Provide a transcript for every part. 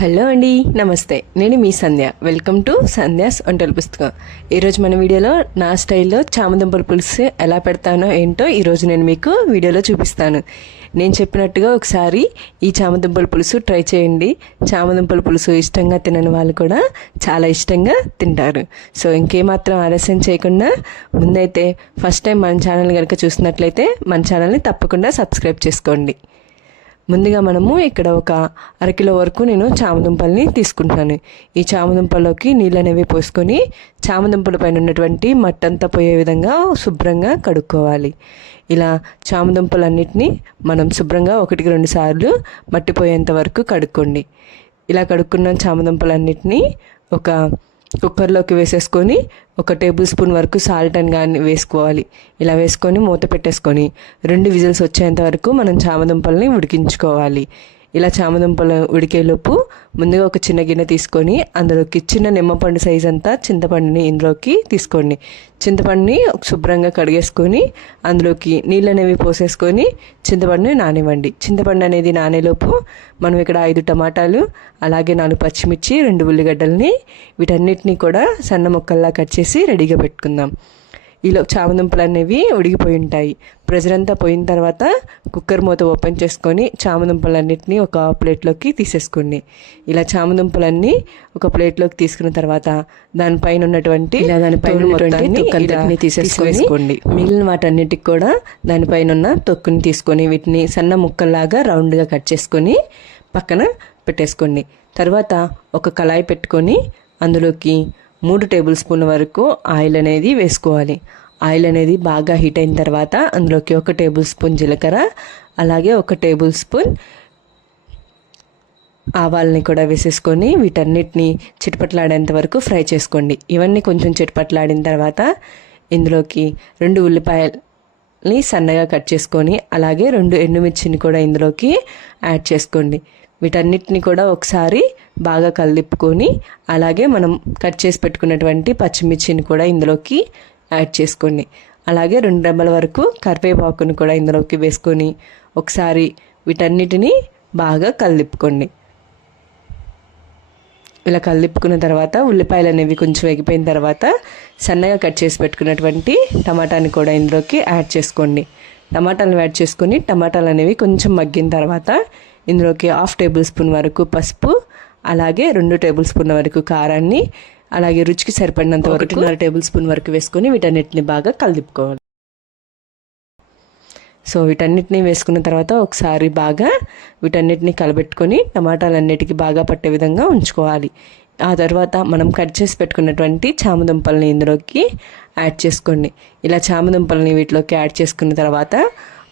Hello అండి నమస్తే. నేను మీ సంధ్య. వెల్కమ్ టు సంధ్యాస్ వంటల పుస్తకం. ఈరోజు మన వీడియోలో నా స్టైల్లో చామదుంపల పులుసు ఎలా పెడతానో ఏంటో ఈరోజు నేను మీకు వీడియోలో చూపిస్తాను. నేను చెప్పినట్టుగా ఒకసారి ఈ చామదుంపల పులుసు ట్రై చేయండి. చామదుంపల పులుసు ఇష్టంగా తినని వాళ్ళు కూడా చాలా ఇష్టంగా తింటారు. సో ఇంకేమాత్రం ఆలస్యం చేయకుండా ముందైతే ఫస్ట్ టైం మన ఛానల్ కనుక చూసినట్లయితే మన ఛానల్ని తప్పకుండా సబ్స్క్రైబ్ చేసుకోండి. ముందుగా మనము ఇక్కడ ఒక అరకిలో వరకు నేను చామదుంపల్ని తీసుకుంటున్నాను. ఈ చామదుంపల్లోకి నీళ్ళు అనేవి పోసుకొని చామదుంపల పైన ఉన్నటువంటి మట్టంతా పోయే విధంగా శుభ్రంగా కడుక్కోవాలి. ఇలా చామదుంపలన్నిటినీ మనం శుభ్రంగా ఒకటికి రెండు సార్లు మట్టిపోయేంత వరకు కడుక్కోండి. ఇలా కడుక్కున్న చామదుంపలన్నిటినీ ఒక కుక్కర్లోకి వేసేసుకొని ఒక టేబుల్ స్పూన్ వరకు సాల్ట్ అని కానీ వేసుకోవాలి. ఇలా వేసుకొని మూత పెట్టేసుకొని రెండు విజిల్స్ వచ్చేంత వరకు మనం చామదుంపల్ని ఉడికించుకోవాలి. ఇలా చామదుంపలు ఉడికేలోపు ముందుగా ఒక చిన్న గిన్నె తీసుకొని అందులోకి చిన్న నిమ్మపండు సైజ్ అంతా చింతపండుని ఇందులోకి తీసుకోండి. చింతపండుని శుభ్రంగా కడిగేసుకొని అందులోకి నీళ్ళు అనేవి పోసేసుకొని చింతపండుని నానివ్వండి. చింతపండు అనేది నానేలోపు మనం ఇక్కడ ఐదు టమాటాలు అలాగే నాలుగు పచ్చిమిర్చి రెండు ఉల్లిగడ్డల్ని వీటన్నిటిని కూడా సన్న ముక్కల్లా కట్ చేసి రెడీగా పెట్టుకుందాం. ఈలో చామదుంపలు అనేవి ఉడిగిపోయి ఉంటాయి. ప్రెజర్ అంతా పోయిన తర్వాత కుక్కర్ మూత ఓపెన్ చేసుకొని చామదుంపలన్నిటిని ఒక ప్లేట్లోకి తీసేసుకోండి. ఇలా చామదుంపలన్నీ ఒక ప్లేట్లోకి తీసుకున్న తర్వాత దానిపైన ఉన్నటువంటి ఇలా దానిపైన ఉన్నటువంటి తీసేసుకోండి మిగిలిన వాటన్నిటికి కూడా దానిపైన ఉన్న తొక్కుని తీసుకొని వీటిని సన్న ముక్కల్లాగా రౌండ్గా కట్ చేసుకొని పక్కన పెట్టేసుకోండి. తర్వాత ఒక కళాయి పెట్టుకొని అందులోకి మూడు టేబుల్ స్పూన్ల వరకు ఆయిల్ అనేది వేసుకోవాలి. ఆయిల్ అనేది బాగా హీట్ అయిన తర్వాత అందులోకి ఒక టేబుల్ స్పూన్ జీలకర్ర అలాగే ఒక టేబుల్ స్పూన్ ఆవాలని కూడా వేసేసుకొని వీటన్నిటిని చిటపట్లాడేంత వరకు ఫ్రై చేసుకోండి. ఇవన్నీ కొంచెం చిటపట్లాడిన తర్వాత ఇందులోకి రెండు ఉల్లిపాయల్ని సన్నగా కట్ చేసుకొని అలాగే రెండు ఎండుమిర్చిని కూడా ఇందులోకి యాడ్ చేసుకోండి. వీటన్నిటిని కూడా ఒకసారి బాగా కలిపుకొని అలాగే మనం కట్ చేసి పెట్టుకున్నటువంటి పచ్చిమిర్చిని కూడా ఇందులోకి యాడ్ చేసుకోండి అలాగే రెండు రెమ్మల వరకు కరివేపాకును కూడా ఇందులోకి వేసుకొని ఒకసారి వీటన్నిటిని బాగా కలిపుకోండి. ఇలా కలిపుకున్న తర్వాత ఉల్లిపాయలు అనేవి కొంచెం వేగిపోయిన తర్వాత సన్నగా కట్ చేసి పెట్టుకున్నటువంటి టమాటాని కూడా ఇందులోకి యాడ్ చేసుకోండి. టమాటాలను యాడ్ చేసుకొని టమాటాలు అనేవి కొంచెం మగ్గిన తర్వాత ఇందులోకి హాఫ్ టేబుల్ స్పూన్ వరకు పసుపు అలాగే రెండు టేబుల్ స్పూన్ వరకు కారాన్ని అలాగే రుచికి సరిపడినంత ఒకటిన్నర టేబుల్ స్పూన్ వరకు వేసుకొని వీటన్నిటిని బాగా కలిపుకోవాలి. సో వీటన్నిటిని వేసుకున్న తర్వాత ఒకసారి బాగా వీటన్నిటిని కలబెట్టుకొని టమాటాలన్నిటికీ బాగా పట్టే విధంగా ఉంచుకోవాలి. ఆ తర్వాత మనం కట్ చేసి పెట్టుకున్నటువంటి చామదుంపల్ని ఇందులోకి యాడ్ చేసుకోండి. ఇలా చామదుంపల్ని వీటిలోకి యాడ్ చేసుకున్న తర్వాత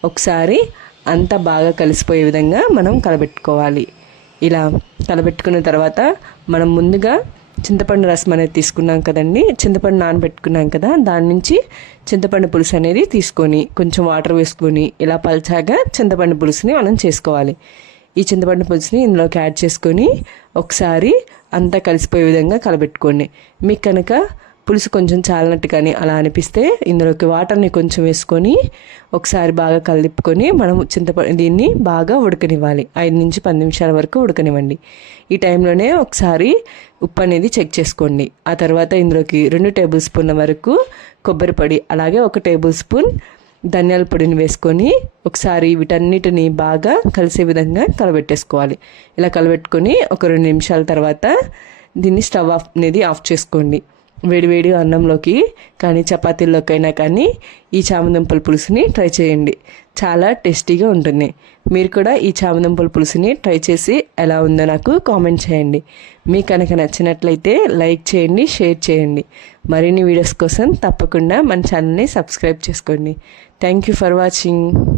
ఒకసారి అంతా బాగా కలిసిపోయే విధంగా మనం కలబెట్టుకోవాలి. ఇలా కలబెట్టుకున్న తర్వాత మనం ముందుగా చింతపండు రసం అనేది తీసుకున్నాం కదండి. చింతపండు నానబెట్టుకున్నాం కదా దాని నుంచి చింతపండు పులుసు అనేది తీసుకొని కొంచెం వాటర్ వేసుకొని ఇలా పల్చాగా చింతపండు పులుసుని మనం చేసుకోవాలి. ఈ చింతపండు పులుసుని ఇందులోకి యాడ్ చేసుకొని ఒకసారి అంతా కలిసిపోయే విధంగా కలబెట్టుకోండి. మీకు కనుక పులుసు కొంచెం చాలినట్టు కానీ అలా అనిపిస్తే ఇందులోకి వాటర్ని కొంచెం వేసుకొని ఒకసారి బాగా కలిపుకొని మనం చింతపండు దీన్ని బాగా ఉడకనివ్వాలి. ఐదు నుంచి పది నిమిషాల వరకు ఉడకనివ్వండి. ఈ టైంలోనే ఒకసారి ఉప్పు అనేది చెక్ చేసుకోండి. ఆ తర్వాత ఇందులోకి రెండు టేబుల్ స్పూన్ల వరకు కొబ్బరి పొడి అలాగే ఒక టేబుల్ స్పూన్ ధనియాల పొడిని వేసుకొని ఒకసారి వీటన్నిటిని బాగా కలిసే విధంగా కలబెట్టేసుకోవాలి. ఇలా కలబెట్టుకొని ఒక రెండు నిమిషాల తర్వాత దీన్ని స్టవ్ ఆఫ్ అనేది ఆఫ్ చేసుకోండి. వేడివేడి అన్నంలోకి కానీ చపాతీల్లోకైనా కానీ ఈ చామదుంపల పులుసుని ట్రై చేయండి. చాలా టేస్టీగా ఉంటుంది. మీరు కూడా ఈ చామదుంపల పులుసుని ట్రై చేసి ఎలా ఉందో నాకు కామెంట్ చేయండి. మీకు కనుక నచ్చినట్లయితే లైక్ చేయండి షేర్ చేయండి. మరిన్ని వీడియోస్ కోసం తప్పకుండా మన ఛానల్ని సబ్స్క్రైబ్ చేసుకోండి. Thank you for watching.